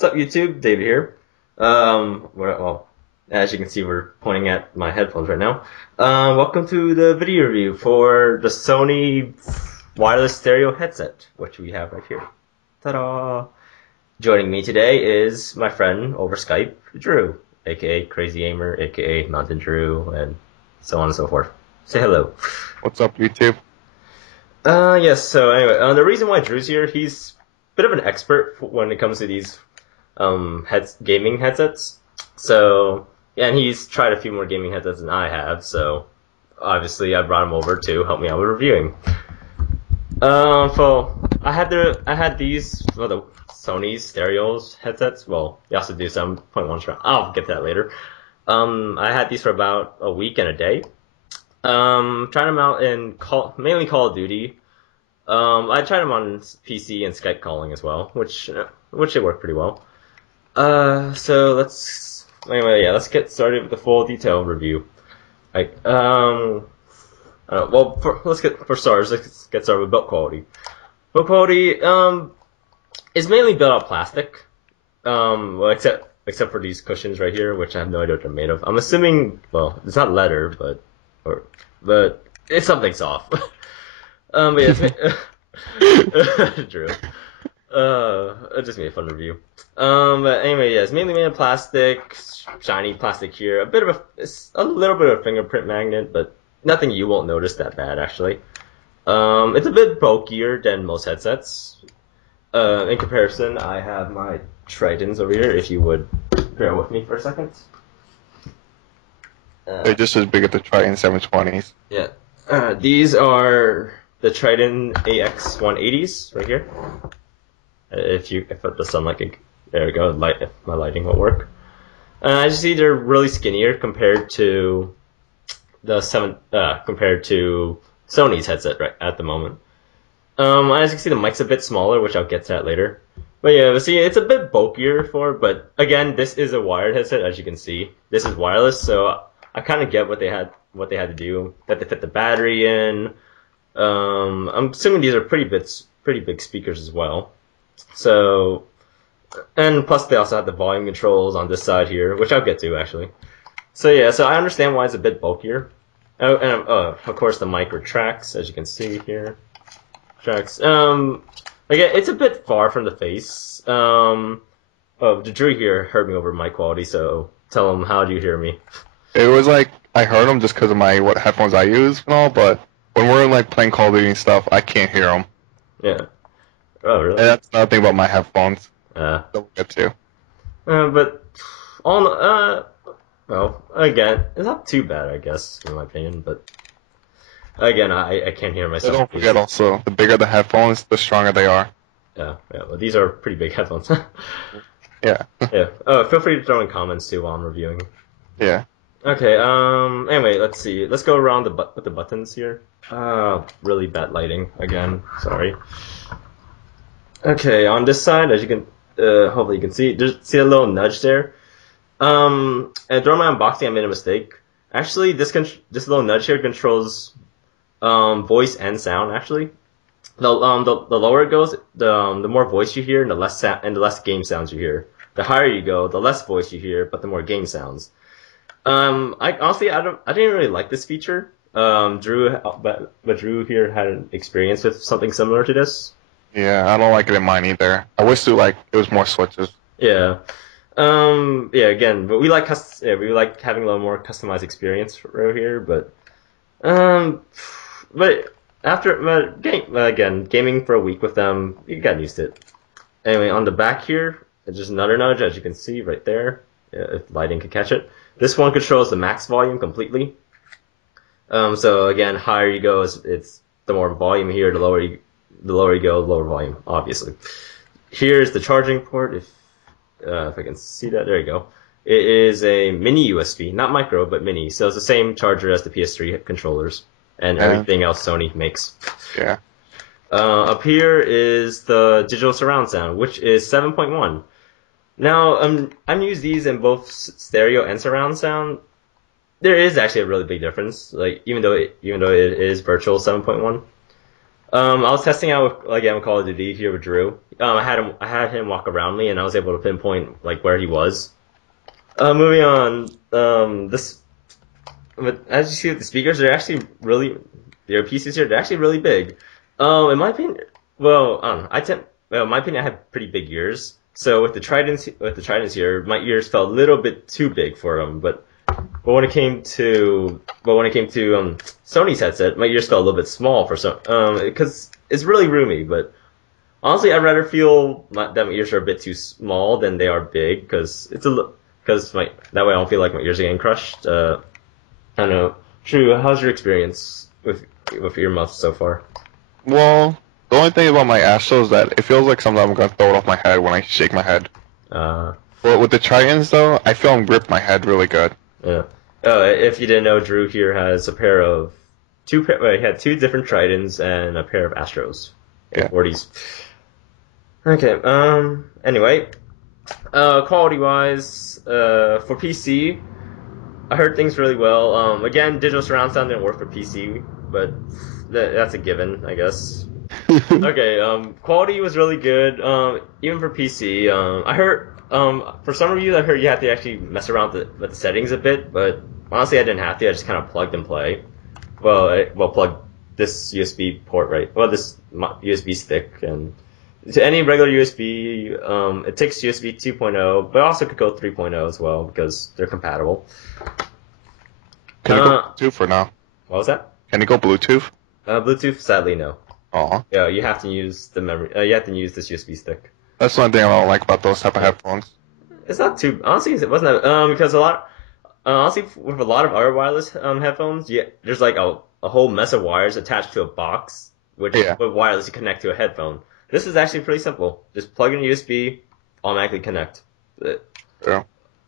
What's up, YouTube? David here. Well, as you can see, we're pointing at my headphones right now. Welcome to the video review for the Sony wireless stereo headset, which we have right here. Ta-da! Joining me today is my friend over Skype, Drew, aka Crazy Gamer, aka Mountain Drew, and so on and so forth. Say hello. What's up, YouTube? Yes. So anyway, the reason why Drew's here, he's a bit of an expert when it comes to these gaming headsets. So, yeah, and he's tried a few more gaming headsets than I have, so obviously I brought him over to help me out with reviewing. So I had these, well, the Sony's stereos headsets. Well, you also do 7.1. I'll get to that later. I had these for about a week and a day. Trying them out in mainly Call of Duty. I tried them on PC and Skype calling as well, which it worked pretty well. So let's get started with the full detailed review. Let's get started with build quality. Build quality, is mainly built out of plastic. Well, except for these cushions right here, which I have no idea what they're made of. I'm assuming, well, it's not leather, but it's something soft. But yeah, Drew. It just made a fun review. But anyway, yeah, it's mainly made of plastic, shiny plastic here. It's a little bit of a fingerprint magnet, but nothing you won't notice that bad actually. It's a bit bulkier than most headsets. In comparison, I have my Tritons over here. If you would bear with me for a second. They're just as big as the Triton 720s. Yeah. These are the Triton AX180s right here. If the sunlight, there we go. If my lighting will work. As you see, they're really skinnier compared to compared to Sony's headset right at the moment. As you can see, the mic's a bit smaller, which I'll get to that later. But yeah, see, it's a bit bulkier but again, this is a wired headset, as you can see. This is wireless, so I kind of get what they had to do. That they fit the battery in. I'm assuming these are pretty big speakers as well. So, and plus they also have the volume controls on this side here, which I'll get to actually. So yeah, so I understand why it's a bit bulkier. Oh, and of course the mic retracts, as you can see here. Retracts. Again, it's a bit far from the face. Drew here heard me over mic quality, so tell him, how do you hear me? It was like I heard them just because of what headphones I use and all, but when we're like playing Call of Duty and stuff, I can't hear them. Yeah. Oh, really? And that's another thing about my headphones. That we'll get to. Well, again, it's not too bad, I guess, in my opinion. But again, I can't hear myself. So don't forget also, the bigger the headphones, the stronger they are. Yeah. Well, these are pretty big headphones. Yeah. Yeah. Oh, feel free to throw in comments too while I'm reviewing. Yeah. Okay. Anyway, let's see. Let's go around with the buttons here. Really bad lighting again. Sorry. Okay, on this side, as you can, hopefully you can see a little nudge there. And during my unboxing, I made a mistake. Actually, this little nudge here controls voice and sound. Actually, the lower it goes, the more voice you hear, and the less game sounds you hear. The higher you go, the less voice you hear, but the more game sounds. I didn't really like this feature. But Drew here had an experience with something similar to this. Yeah, I don't like it in mine either. I wish it was more switches. Yeah. Yeah, again, but we like having a little more customized experience right here, but gaming for a week with them, you got used to it. Anyway, on the back here, it's just another nudge, as you can see right there, if lighting can catch it. This one controls the max volume completely. So again, higher you go, it's the more volume here, the lower you go, lower volume, obviously. Here's the charging port, if I can see that, there you go. It is a mini USB, not micro, but mini, so it's the same charger as the PS3 controllers, and everything else Sony makes. Yeah. Up here is the digital surround sound, which is 7.1. Now, I'm used these in both stereo and surround sound. There is actually a really big difference, like even though it is virtual 7.1. I was testing out again with Call of Duty here with Drew. I had him walk around me, and I was able to pinpoint like where he was. Moving on. But as you see with the speakers, they're actually really, their pieces here, they're actually really big. In my opinion, well, in my opinion, I have pretty big ears. So with the Tridents here, my ears felt a little bit too big for them. But when it came to Sony's headset, my ears felt a little bit small for some, because it's really roomy. But honestly, I'd rather feel that my ears are a bit too small than they are big, because my that way I don't feel like my ears are getting crushed. I don't know. Drew, how's your experience with earmuffs so far? Well, the only thing about my Astro is that it feels like sometimes I'm gonna throw it off my head when I shake my head. Uh, But with the Tritons though, I feel them grip my head really good. yeah. If you didn't know, Drew here has a pair of he had two different Tritons and a pair of Astros. Yeah. 40s. Okay. Anyway, quality wise, for PC, I heard things really well. Again, digital surround sound didn't work for PC, but that's a given, I guess. Okay, quality was really good, even for PC. I heard, for some reviews, I heard you have to actually mess around with the settings a bit, but honestly, I didn't have to. I just kind of plugged and play. Plug this USB port right. Well, this USB stick and to any regular USB. It takes USB 2.0, but also could go 3.0 as well because they're compatible. Can you go Bluetooth for now? What was that? Can you go Bluetooth? Bluetooth, sadly, no. Aw. Yeah, you have to use the memory. You have to use this USB stick. That's one thing I don't like about those type of headphones. It's not too honestly. It wasn't because honestly with a lot of other wireless headphones, there's like a whole mess of wires attached to a box, which with wireless you connect to a headphone. This is actually pretty simple. Just plug in USB, automatically connect. Yeah.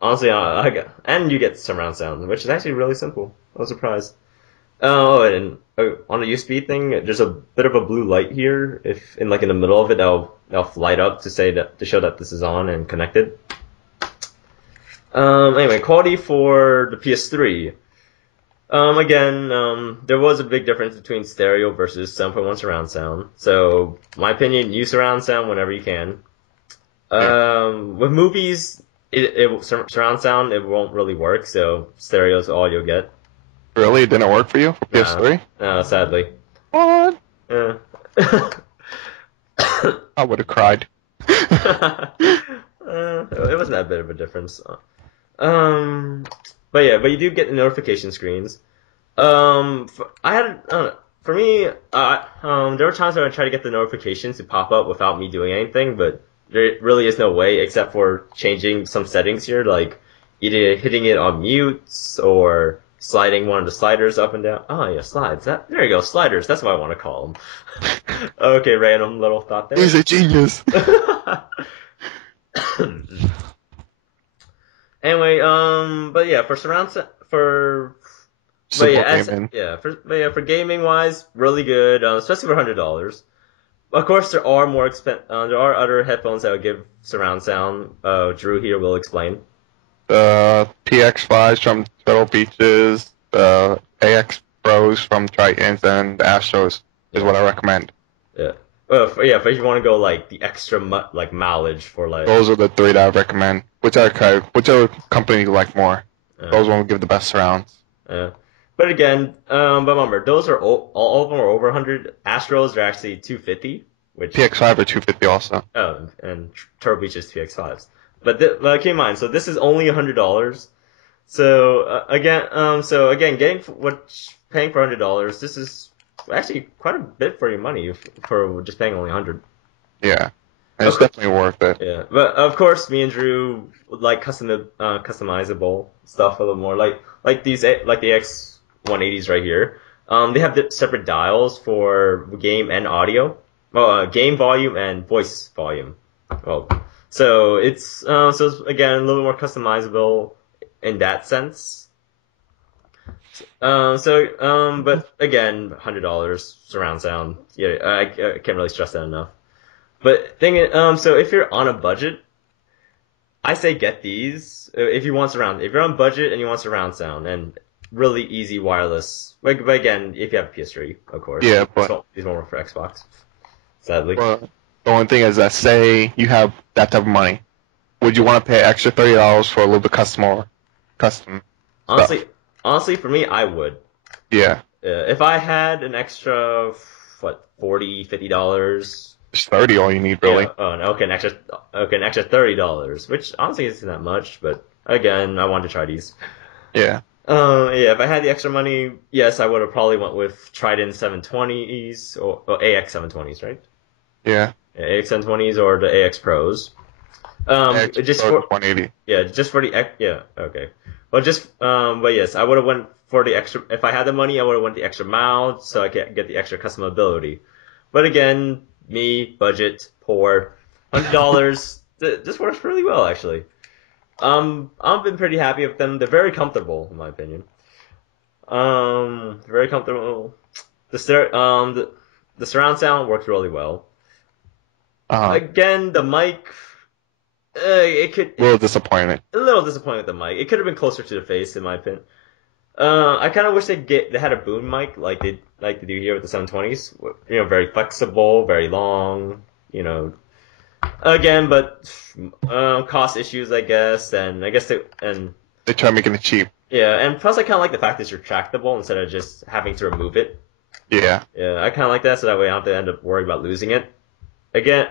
Honestly, and you get surround sound, which is actually really simple. I was surprised. And on the USB thing, there's a bit of a blue light here. If in the middle of it, that'll light up to show that this is on and connected. Anyway, quality for the PS3. There was a big difference between stereo versus 7.1 surround sound. So, my opinion, use surround sound whenever you can. With movies, surround sound, it won't really work, so stereo is all you'll get. Really? It didn't work for you for PS3? No, sadly. What? Yeah. I would have cried. It wasn't that bit of a difference. But you do get the notification screens. For me, there were times where I tried to get the notifications to pop up without me doing anything, but there really is no way except for changing some settings here, like either hitting it on mutes or sliding one of the sliders up and down. Oh yeah, slides. There you go, sliders. That's what I want to call them. Okay, random little thought there. He's a genius. Anyway, for surround for for gaming wise, really good, especially for $100. Of course, there are other headphones that would give surround sound. Drew here will explain. PX5s from Turtle Beaches, the AX Pros from Tritons, and the Astros is what I recommend. Yeah. Well, if you want to go like the extra mileage for like. Those are the three that I recommend. Whichever company you like more, those one will give the best surrounds. But again, but remember, those are all of them are over 100. Astros are actually 250, which PX5 are 250 also. Oh, and Turtle Beach is PX5s. But keep in mind, so this is only $100. So paying for $100, this is actually quite a bit for your money for just paying only 100. Yeah, and it's definitely worth it. Yeah, but of course, me and Drew would like customizable stuff a little more, like the X180s right here. They have separate dials for game and audio, game volume and voice volume. So it's again a little more customizable in that sense. But again, $100 surround sound. Yeah, I can't really stress that enough. But so if you're on a budget, I say get these if you want surround. If you're on budget and you want surround sound, and really easy wireless. But again, if you have a PS3, of course. Yeah, These won't work for Xbox, sadly. but the only thing is that say you have that type of money, would you want to pay extra $30 for a little bit custom stuff? Honestly, for me, I would. Yeah, If I had an extra, what, $40, $50. it's 30 all you need really. Yeah, oh, no, okay, an extra $30, which honestly isn't that much, but again, I wanted to try these. Yeah, Yeah, if I had the extra money, yes, I would have probably went with Trident 720s or AX 720s, right? yeah. Yeah, AX 720s or the AX Pros. Just Pro for 180. yeah, just for yeah, okay. Well, but yes, I would have went for the extra. If I had the money, I would have went the extra mile so I could get the extra customability. But again, me budget poor, $100. This works really well actually. I've been pretty happy with them. They're very comfortable, in my opinion. Very comfortable. The surround sound works really well. Uh-huh. Again, the mic, it could A little disappointed. a little disappointed with the mic. It could have been closer to the face, in my opinion. I kind of wish they had a boom mic like they do here with the 720s. You know, very flexible, very long. You know, again, but cost issues, I guess, and I guess They try making it cheap. yeah, and plus I kind of like the fact that it's retractable instead of just having to remove it. Yeah. Yeah, I kind of like that, so that way I don't have to end up worrying about losing it. Again,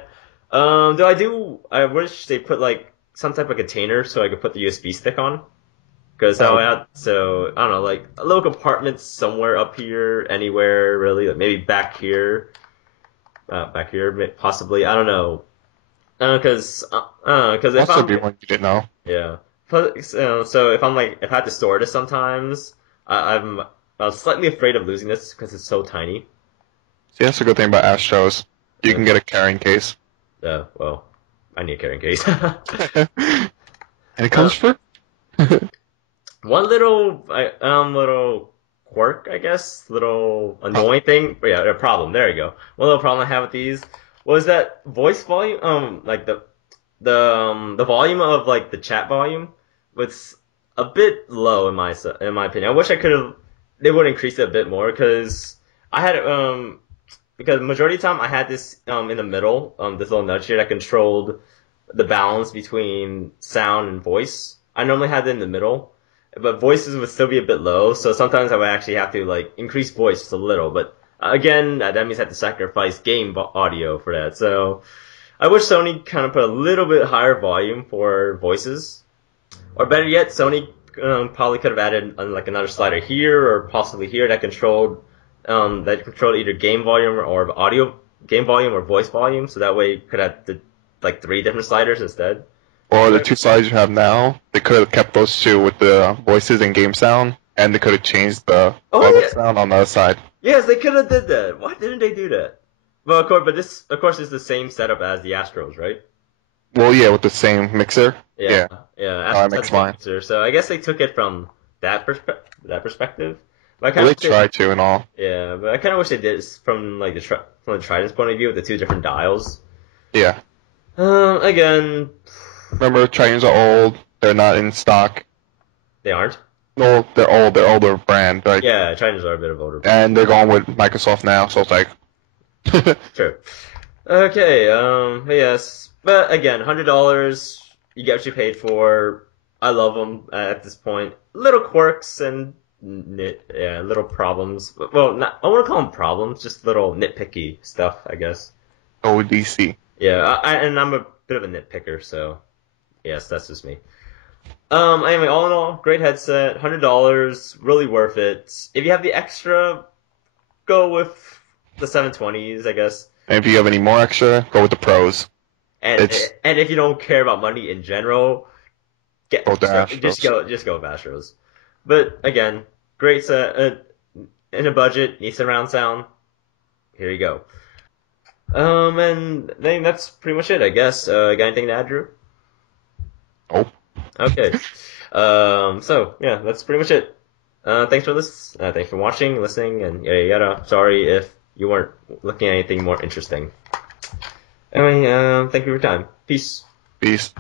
I wish they put like some type of container so I could put the USB stick on. Because so I don't know, like a little compartment somewhere up here, anywhere really, like maybe back here possibly. I don't know. Because if Also, I'm be one you didn't know. yeah, so if if I have to store this sometimes, I'm slightly afraid of losing this because it's so tiny. See, that's a good thing about Astros. You Yeah. can get a carrying case. Well, I need a carrying case. And it comes for. One little quirk, I guess, little annoying thing. Yeah, a problem. There you go. One little problem I have with these was that voice volume, like the volume of like the chat volume was a bit low in my opinion. I wish they would increase it a bit more because I had because majority of the time I had this in the middle, this little nudge here that controlled the balance between sound and voice. I normally had it in the middle, but voices would still be a bit low, so sometimes I would actually have to like increase voice just a little. But again, that means I have to sacrifice audio for that. So I wish Sony kind of put a little bit higher volume for voices, or better yet, Sony probably could have added like another slider here or possibly here that controlled either game volume or game volume or voice volume. So that way you could have like 3 different sliders instead. Or the 2 slides you have now, they could have kept those 2 with the voices and game sound, and they could have changed the other sound on the other side. Yes, they could have did that. Why didn't they do that? Well, this of course is the same setup as the Astros, right? Well, yeah, with the same mixer. Yeah. Astros makes has a mine. mixer, so I guess they took it from that perspective. But Well, they try to and all. Yeah, but I kind of wish they did it from like from the Trident's point of view with the 2 different dials. Yeah. Again, Remember, Tritons are old. They're not in stock. they aren't. No, they're old. They're older brand. Like, Yeah, Tritons are a bit of older. and they're going with Microsoft now, so it's like. True. Okay, but yes. But again, $100, you get what you paid for. I love them at this point. Little quirks and little problems. Well, I wouldn't call them problems, just little nitpicky stuff, I guess. ODC. Yeah, and I'm a bit of a nitpicker, so yes, that's just me. Anyway, all in all, great headset, $100, really worth it. If you have the extra, go with the 720s, I guess. And if you have any more extra, go with the pros. And if you don't care about money in general, Go with the Astros. just go with Astros. But again, great set in a budget, needs surround sound. Here you go. And I think that's pretty much it, I guess. Got anything to add, Drew? Nope. Okay. So yeah, that's pretty much it. Thanks for thanks for watching, listening, and yada yada. Sorry if you weren't looking at anything more interesting. Anyway, thank you for your time. Peace. Peace.